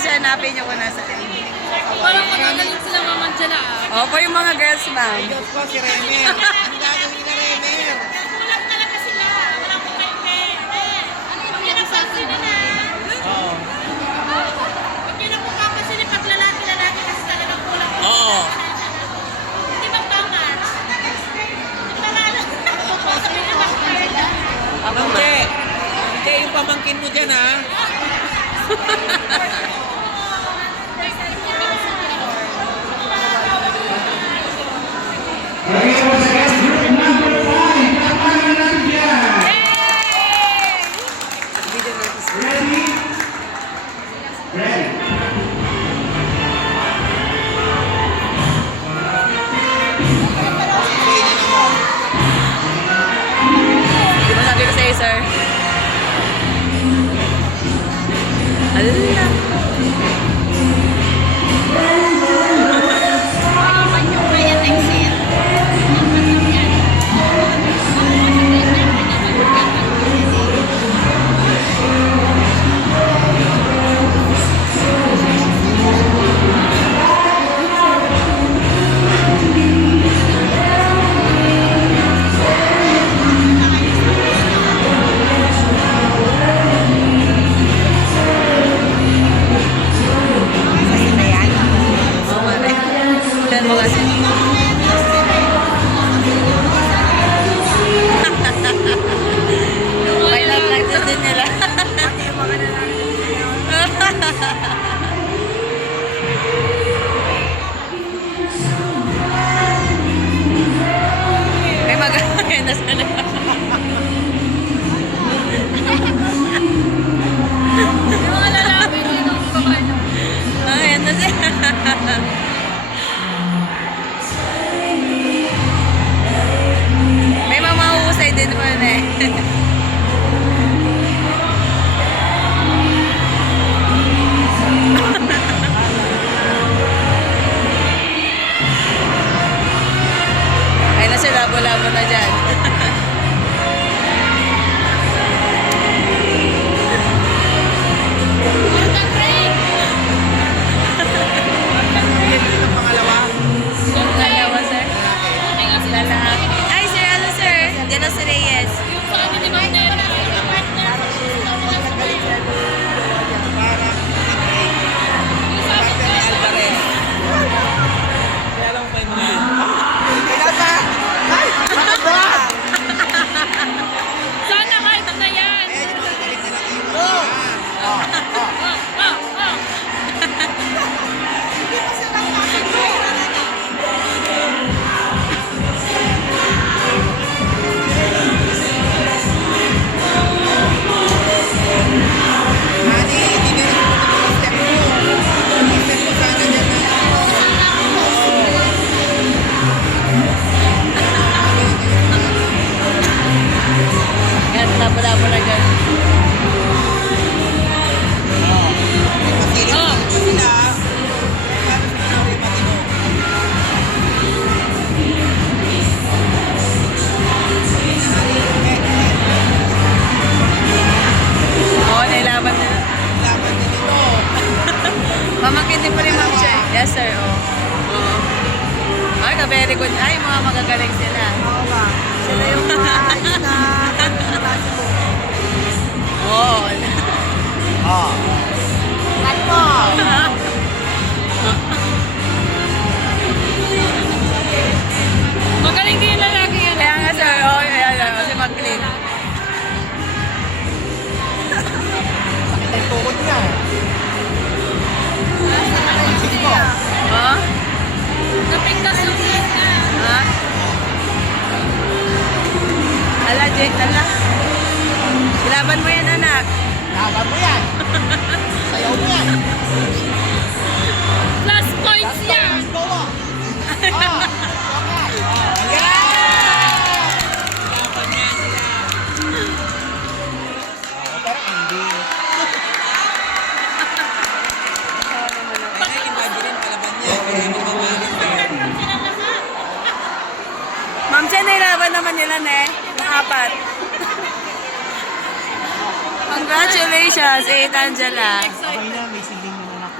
kasi hanapin nyo kung nasa. Parang magagaling sila Mama Angela. Opo, yung mga girls, ma'am. Diyos ko, si Remer. Ang gagawin na Remer. Kulang talaga sila. Walang pumempe. Huwag niyo na pansinin na. Oo. Huwag niyo na po papansinin pag lalaki kasi talagang kulang. Oo. Hindi ba pangat? Hindi ba lalo? Sabi niyo ba Ako, ma'am. Che, Che, yung pamangkin mo dyan, ha? Video natin. Di ba sabi ko sa'yo, sir? Alala. Oo, mare. Tignan mo kasi. May na-practice din nila. May maganda sana. Yung mga lalaki din ang babae. Ayan na siya. May mga mahusay din po na eh. Ay na siya, labo-labo na dyan. Organ break! Ang pangalawa. Dalawa, sir. Buti nga sila sa Lalaki. Ay, sir, ano, sir? Diyan na si Reyes. yung sa atin ni Ma'am Nera. Yung partner. Para Yung sa atin Partner ni ni Alvarez. Kaya lang may mga... Kailan ba? Ay! Bakit ba? Sana kahit na yan. Eh, yung galing na lang kayo. Oh! Honey, hindi ka rin yung step mo. Yung step mo sana dyan na. Yan, labo-labo na dyan. Masilip Oh. pa sila. Paano sila may matino? Oo, nailaban nila. Laban din ito. Mamangkin din po ni Ma'am Che. Yes, sir. Oo. Oo. Ay, very good. Ay, mga magagaling sila. Oo ba? Sila yung maayos na klase mo. Oo. Oo. Cut mo. Magaling din yung lalaki yan. Kaya nga, sir. Oo, ayan. Kasi mag-clean. Sakit ang tukod niya. Pansin ko. Oo? Napigtas yung clean na. Ha? Ala, Jake, ala. Silaban mo yan, anak. Laban mo yan. Sayaw mo yan. Plus points yan. Let's go. Okay. Laban niya sila. Parang hindi. Ay, imagine palaban niya. Kaya hindi ba malit kayo? Ma'am Che, nailaban naman nila, ne? Yung apat. Congratulations, 8 Angela. Okay na, may